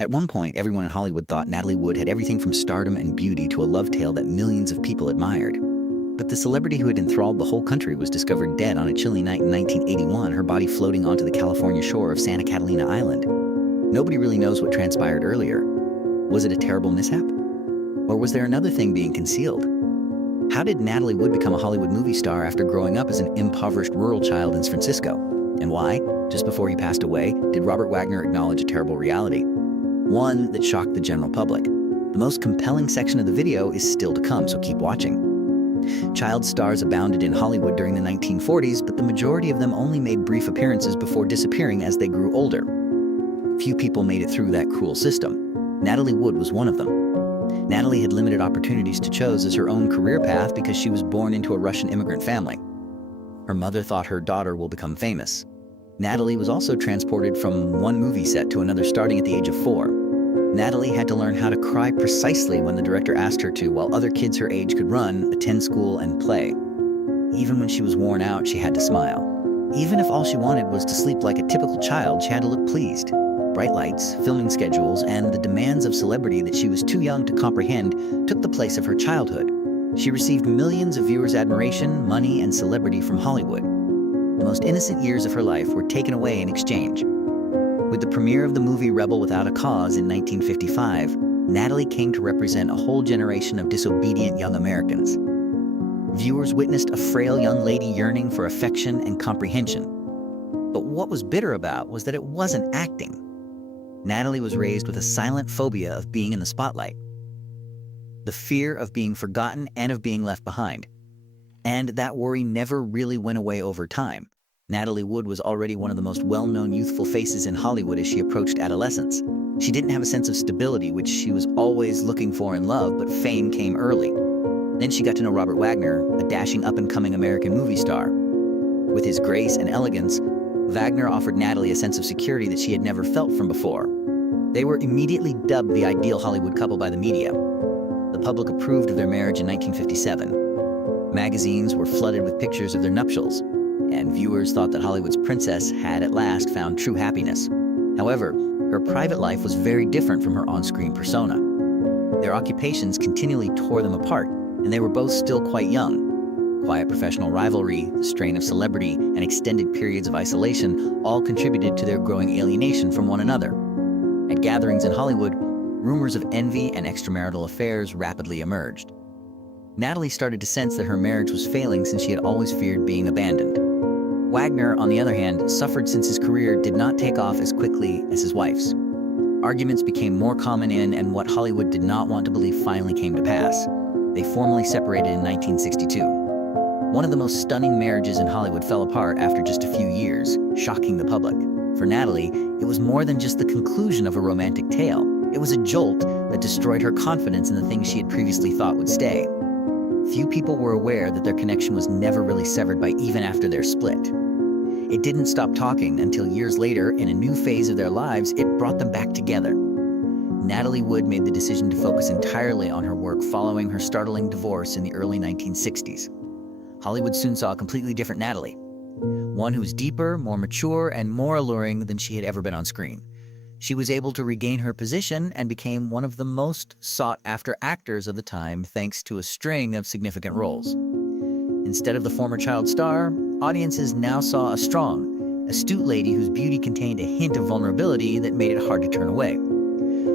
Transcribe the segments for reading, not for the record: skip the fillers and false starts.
At one point, everyone in Hollywood thought Natalie Wood had everything from stardom and beauty to a love tale that millions of people admired. But the celebrity who had enthralled the whole country was discovered dead on a chilly night in 1981, her body floating onto the California shore of Santa Catalina Island. Nobody really knows what transpired earlier. Was it a terrible mishap? Or was there another thing being concealed? How did Natalie Wood become a Hollywood movie star after growing up as an impoverished rural child in San Francisco? And why, just before he passed away, did Robert Wagner acknowledge a terrible reality? One that shocked the general public. The most compelling section of the video is still to come, so keep watching. Child stars abounded in Hollywood during the 1940s, but the majority of them only made brief appearances before disappearing as they grew older. Few people made it through that cruel system. Natalie Wood was one of them. Natalie had limited opportunities to choose as her own career path because she was born into a Russian immigrant family. Her mother thought her daughter will become famous. Natalie was also transported from one movie set to another starting at the age of 4. Natalie had to learn how to cry precisely when the director asked her to, while other kids her age could run, attend school, and play. Even when she was worn out, she had to smile. Even if all she wanted was to sleep like a typical child, she had to look pleased. Bright lights, filming schedules, and the demands of celebrity that she was too young to comprehend took the place of her childhood. She received millions of viewers' admiration, money, and celebrity from Hollywood. The most innocent years of her life were taken away in exchange. With the premiere of the movie Rebel Without a Cause in 1955, Natalie came to represent a whole generation of disobedient young Americans. Viewers witnessed a frail young lady yearning for affection and comprehension. But what was bitter about was that it wasn't acting. Natalie was raised with a silent phobia of being in the spotlight. The fear of being forgotten and of being left behind. And that worry never really went away over time. Natalie Wood was already one of the most well-known youthful faces in Hollywood as she approached adolescence. She didn't have a sense of stability, which she was always looking for in love, but fame came early. Then she got to know Robert Wagner, a dashing up-and-coming American movie star. With his grace and elegance, Wagner offered Natalie a sense of security that she had never felt from before. They were immediately dubbed the ideal Hollywood couple by the media. The public approved of their marriage in 1957. Magazines were flooded with pictures of their nuptials, and viewers thought that Hollywood's princess had at last found true happiness. However, her private life was very different from her on-screen persona. Their occupations continually tore them apart, and they were both still quite young. Quiet professional rivalry, the strain of celebrity, and extended periods of isolation all contributed to their growing alienation from one another. At gatherings in Hollywood, rumors of envy and extramarital affairs rapidly emerged. Natalie started to sense that her marriage was failing since she had always feared being abandoned. Wagner, on the other hand, suffered since his career did not take off as quickly as his wife's. Arguments became more common in, and what Hollywood did not want to believe finally came to pass. They formally separated in 1962. One of the most stunning marriages in Hollywood fell apart after just a few years, shocking the public. For Natalie, it was more than just the conclusion of a romantic tale. It was a jolt that destroyed her confidence in the things she had previously thought would stay. Few people were aware that their connection was never really severed by even after their split. It didn't stop talking until years later, in a new phase of their lives, it brought them back together. Natalie Wood made the decision to focus entirely on her work following her startling divorce in the early 1960s. Hollywood soon saw a completely different Natalie. One who was deeper, more mature, and more alluring than she had ever been on screen. She was able to regain her position and became one of the most sought-after actors of the time thanks to a string of significant roles. Instead of the former child star, audiences now saw a strong, astute lady whose beauty contained a hint of vulnerability that made it hard to turn away.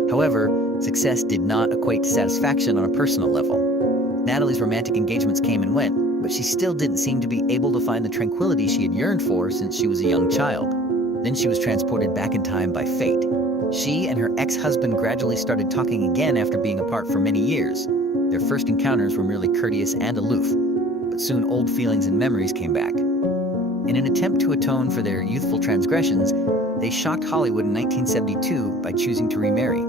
However, success did not equate to satisfaction on a personal level. Natalie's romantic engagements came and went, but she still didn't seem to be able to find the tranquility she had yearned for since she was a young child. Then she was transported back in time by fate. She and her ex-husband gradually started talking again after being apart for many years. Their first encounters were merely courteous and aloof, but soon old feelings and memories came back. In an attempt to atone for their youthful transgressions, they shocked Hollywood in 1972 by choosing to remarry.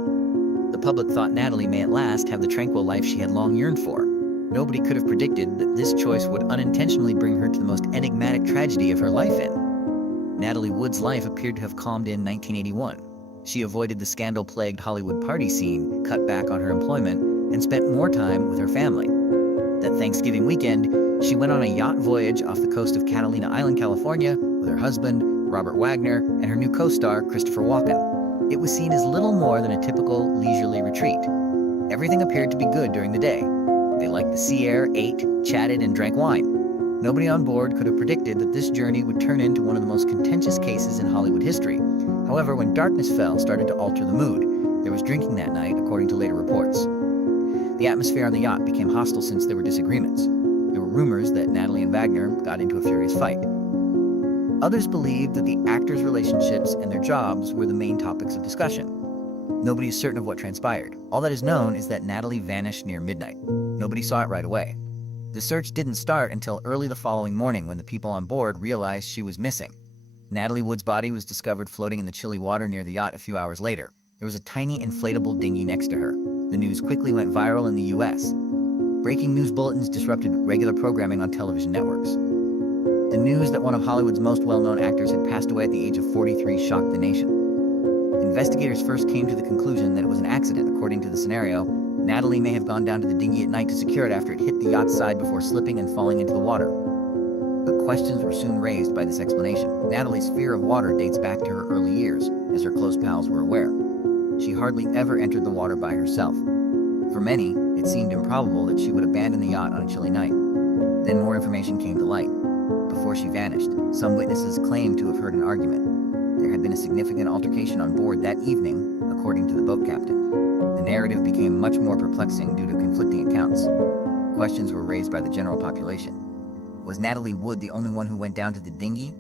The public thought Natalie may at last have the tranquil life she had long yearned for. Nobody could have predicted that this choice would unintentionally bring her to the most enigmatic tragedy of her life in. Natalie Wood's life appeared to have calmed in 1981. She avoided the scandal-plagued Hollywood party scene, cut back on her employment, and spent more time with her family. That Thanksgiving weekend, she went on a yacht voyage off the coast of Catalina Island, California, with her husband, Robert Wagner, and her new co-star, Christopher Walken. It was seen as little more than a typical leisurely retreat. Everything appeared to be good during the day. They liked the sea air, ate, chatted, and drank wine. Nobody on board could have predicted that this journey would turn into one of the most contentious cases in Hollywood history. However, when darkness fell, started to alter the mood. There was drinking that night, according to later reports. The atmosphere on the yacht became hostile since there were disagreements. There were rumors that Natalie and Wagner got into a furious fight. Others believed that the actors' relationships and their jobs were the main topics of discussion. Nobody is certain of what transpired. All that is known is that Natalie vanished near midnight. Nobody saw it right away. The search didn't start until early the following morning when the people on board realized she was missing. Natalie Wood's body was discovered floating in the chilly water near the yacht a few hours later. There was a tiny inflatable dinghy next to her. The news quickly went viral in the US. Breaking news bulletins disrupted regular programming on television networks. The news that one of Hollywood's most well-known actors had passed away at the age of 43 shocked the nation. Investigators first came to the conclusion that it was an accident. According to the scenario, Natalie may have gone down to the dinghy at night to secure it after it hit the yacht's side before slipping and falling into the water. But questions were soon raised by this explanation. Natalie's fear of water dates back to her early years, as her close pals were aware. She hardly ever entered the water by herself. For many, it seemed improbable that she would abandon the yacht on a chilly night. Then more information came to light. Before she vanished, some witnesses claimed to have heard an argument. There had been a significant altercation on board that evening, according to the boat captain. The narrative became much more perplexing due to conflicting accounts. Questions were raised by the general population. Was Natalie Wood the only one who went down to the dinghy?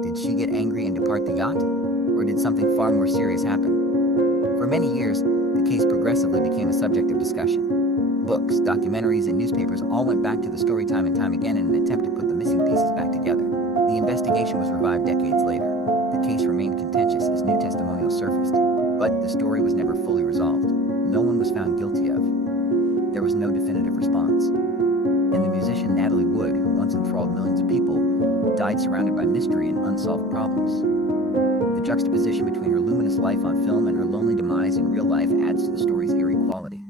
Did she get angry and depart the yacht? Or did something far more serious happen? For many years, the case progressively became a subject of discussion. Books, documentaries, and newspapers all went back to the story time and time again in an attempt to put the missing pieces back together. The investigation was revived decades later. The case remained contentious as new testimonials surfaced, but the story was never fully resolved. No one was found guilty of. There was no definitive response. And the musician Natalie Wood, who once enthralled millions of people, died surrounded by mystery and unsolved problems. The juxtaposition between her luminous life on film and her lonely demise in real life adds to the story's eerie quality.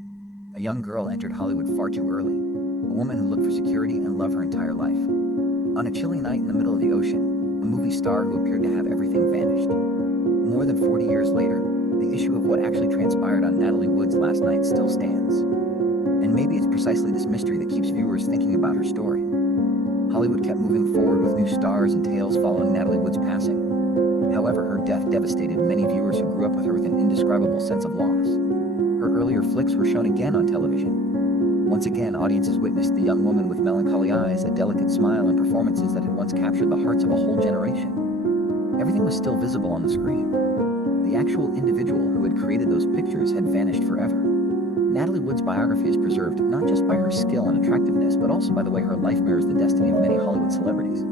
A young girl entered Hollywood far too early, a woman who looked for security and love her entire life. On a chilly night in the middle of the ocean, a movie star who appeared to have everything vanished. More than 40 years later, the issue of what actually transpired on Natalie Wood's last night still stands. And maybe it's precisely this mystery that keeps viewers thinking about her story. Hollywood kept moving forward with new stars and tales following Natalie Wood's passing. However, her death devastated many viewers who grew up with her with an indescribable sense of loss. Her earlier flicks were shown again on television. Once again, audiences witnessed the young woman with melancholy eyes, a delicate smile, and performances that had once captured the hearts of a whole generation. Everything was still visible on the screen. The actual individual who had created those pictures had vanished forever. Natalie Wood's biography is preserved not just by her skill and attractiveness, but also by the way her life mirrors the destiny of many Hollywood celebrities.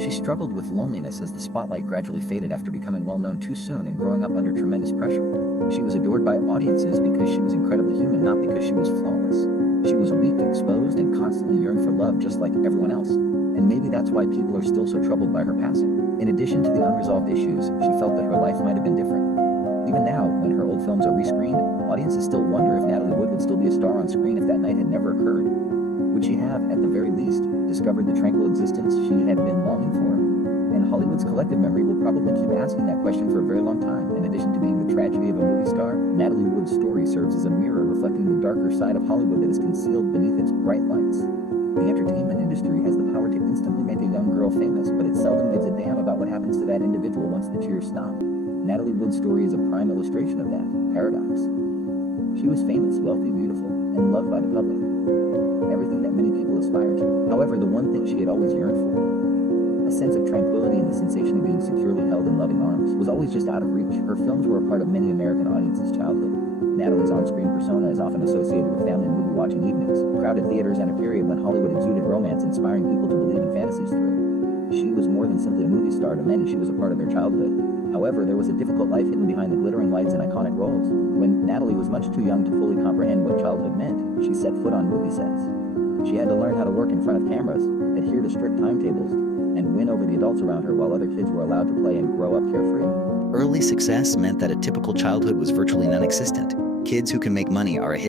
She struggled with loneliness as the spotlight gradually faded after becoming well-known too soon and growing up under tremendous pressure. She was adored by audiences because she was incredibly human, not because she was flawless. She was weak, exposed, and constantly yearned for love just like everyone else. And maybe that's why people are still so troubled by her passing. In addition to the unresolved issues, she felt that her life might have been different. Even now, when her old films are rescreened, audiences still wonder if Natalie Wood would still be a star on screen if that night had never occurred. Would she have, at the very least, discovered the tranquil existence she had been longing for? And Hollywood's collective memory will probably keep asking that question for a very long time. In addition to being the tragedy of a movie star, Natalie Wood's story serves as a mirror reflecting the darker side of Hollywood that is concealed beneath its bright lights. The entertainment industry has the power to instantly make a young girl famous, but it seldom gives a damn about what happens to that individual once the cheers stop. Natalie Wood's story is a prime illustration of that paradox. She was famous, wealthy, beautiful, and loved by the public. Everything that many people aspire to. However, the one thing she had always yearned for, a sense of tranquility and the sensation of being securely held in loving arms, was always just out of reach. Her films were a part of many American audiences' childhood. Natalie's on-screen persona is often associated with family and movie-watching evenings, crowded theaters, and a period when Hollywood exuded romance, inspiring people to believe in fantasies through. She was more than simply a movie star to many. She was a part of their childhood. However, there was a difficult life hidden behind the glittering lights and iconic roles. When Natalie was much too young to fully comprehend what childhood meant, she set foot on movie sets. She had to learn how to work in front of cameras, adhere to strict timetables, and win over the adults around her while other kids were allowed to play and grow up carefree. Early success meant that a typical childhood was virtually non-existent. Kids who can make money are a hit